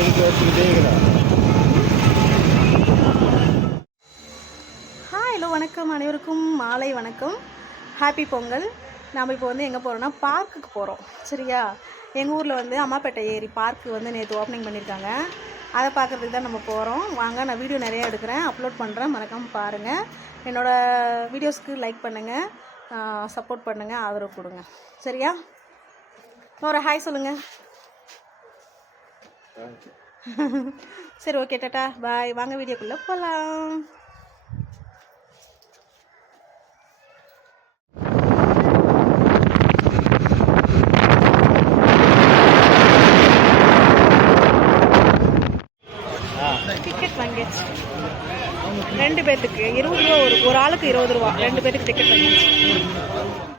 எதுக்கு வச்சுக்கிட்டே hi hello வணக்கம். அனைவருக்கும் மாலை வணக்கம். ஹாப்பி பொங்கல். நாம் இப்போ வந்து எங்கே போகிறோம்னா பார்க்குக்கு போகிறோம் சரியா? எங்கள் ஊரில் வந்து அம்மாப்பேட்டை ஏரி பார்க்கு வந்து நேற்று ஓப்பனிங் பண்ணியிருக்காங்க அதை பார்க்குறதுக்கு தான் நம்ம போகிறோம் வாங்க நான் வீடியோ நிறையா எடுக்கிறேன். அப்லோட் பண்ணுறேன் மறக்காமல் பாருங்கள் என்னோடய வீடியோஸ்க்கு லைக் பண்ணுங்கள் சப்போர்ட் பண்ணுங்கள் ஆதரவு கொடுங்க. சரியா? ஒரு ஹாய் சொல்லுங்கள் சரி ஓகே டாட்டா பாய் வாங்க வீடியோக்குள்ளே போகலாம் டிக்கெட் வாங்கியாச்சு. ரெண்டு பேர்த்துக்கு இருபது ரூபா ஒரு ஒரு ஆளுக்கு இருபது ரூபா. ரெண்டு பேருக்கு டிக்கெட் வாங்கியாச்சு.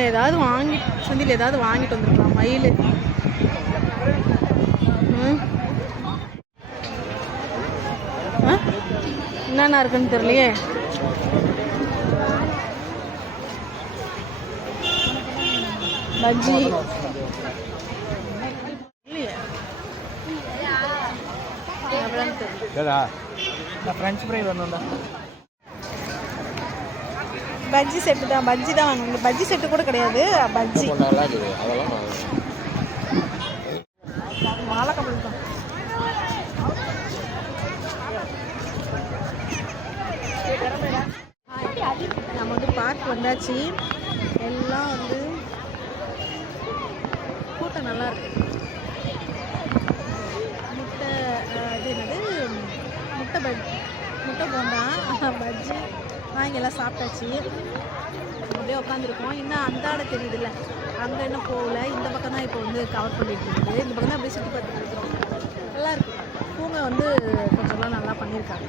கூட்டமாக ஏதாவது வாங்கி சந்தியில் ஏதாவது வாங்கிட்டு வந்துருக்கலாம். மயில். ஆ? என்னென்ன இருக்குன்னு தெரியலையே. பஜ்ஜி. இல்லையா. தெரியல ஃப்ரெஞ்ச் ஃப்ரை வேணும்டா. பஜ்ஜி செட்டு தான் பஜ்ஜி தான் இந்த பஜ்ஜி செட்டு கூட கிடையாது. பஜ்ஜி. மாலை கப்பல் தான் நம்ம வந்து பார்க் வந்தாச்சு. எல்லாம் வந்து கூட்டம் நல்லா இருக்கு. முட்டை அஹ், இது என்னது? முட்டை பஜ் முட்டை போண்டா பஜ்ஜி. வாங்கி எல்லாம் சாப்பிட்டாச்சு. அப்படியே உட்காந்துருக்கோம் இன்னும் அந்த ஆடை தெரியுதுல்ல. அங்கே இன்னும் போகல. இந்த பக்கம் தான் இப்போ வந்து கவர் பண்ணிட்டு இருக்குது. இந்த பக்கம் தான் அப்படியே சுற்றி பார்த்துட்டு இருக்கிறோம் நல்லா பூங்க வந்து கொஞ்சம்லாம் நல்லா பண்ணியிருக்காங்க.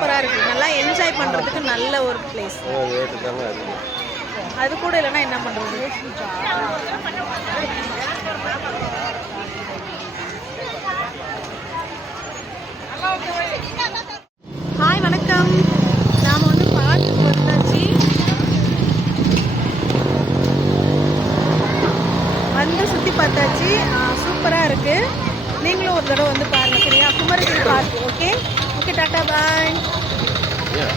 சூப்பராக இருக்குது நல்லா என்ஜாய் பண்ணுறதுக்கு நல்ல ஒரு பிளேஸ் அது கூட இல்லைன்னா என்ன பண்ணுறது ஹாய் வணக்கம். நாம் வந்து பார்க்குக்கு வந்தாச்சு வந்து சுற்றி பார்த்தாச்சு. சூப்பராக இருக்குது நீங்களும் ஒரு தடவை வந்து பாருங்கள் சரியா? Kumaragiri park okay okay tata bye ஏன்